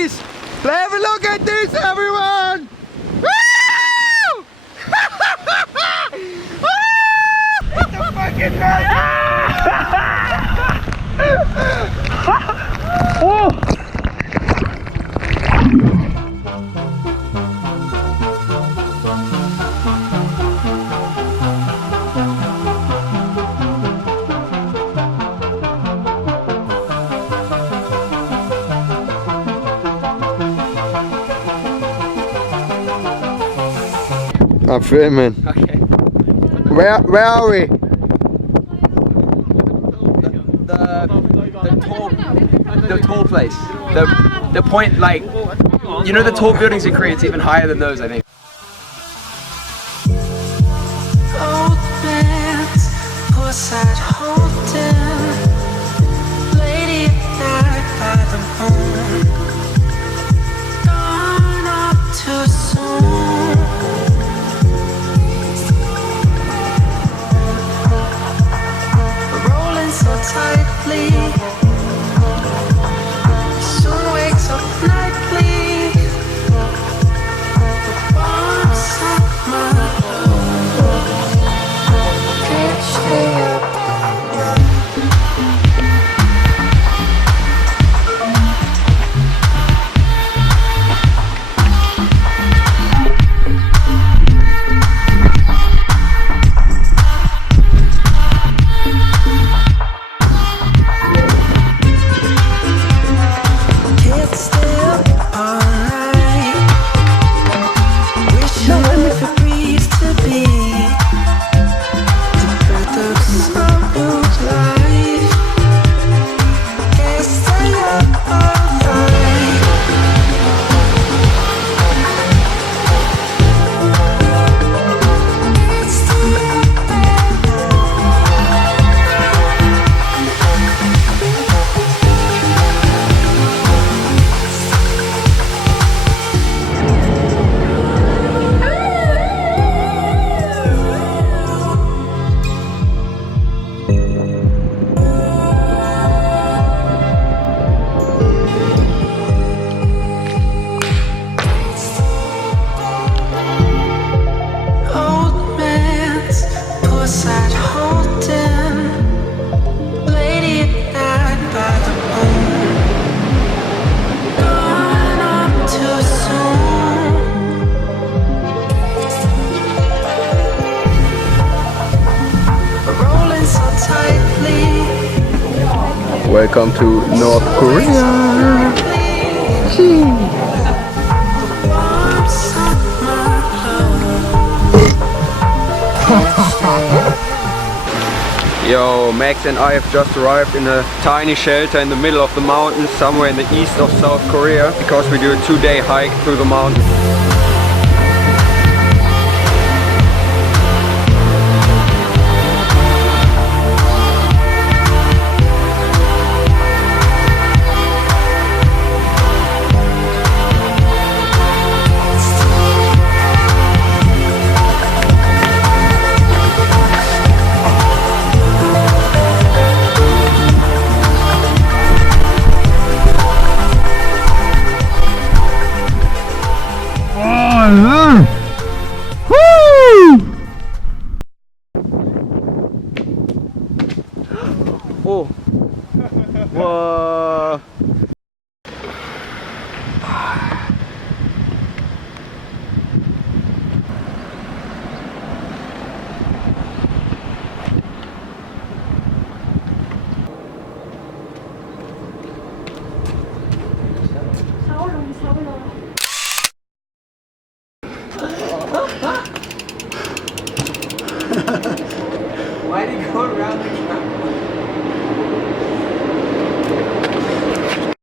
guys! Have a look at this, everyone! Woo! It's a fucking mess! Oh! I'm filming. Okay. Where are we? The tall place. The point, like, you know the tall buildings in Korea, it's even higher than those, I think. Old man's poolside holding, lady at night by the moon, gone up too soon. Rolling so tightly, soon wakes up nightly. The bombs at my can't stay up. Can't stay up all night. Wish I could breathe to be the birth of some new life. Can't stay up all night. It's too bad. Old man's poolside holding, lady at night by the moon, gone up too soon. Rolling so tightly, Welcome to North Korea. warmth at my Yo, Max and I have just arrived in a tiny shelter in the middle of the mountains somewhere in the east of South Korea because we do a 2-day hike through the mountains. Oh, whoa. Why did you go around the camera?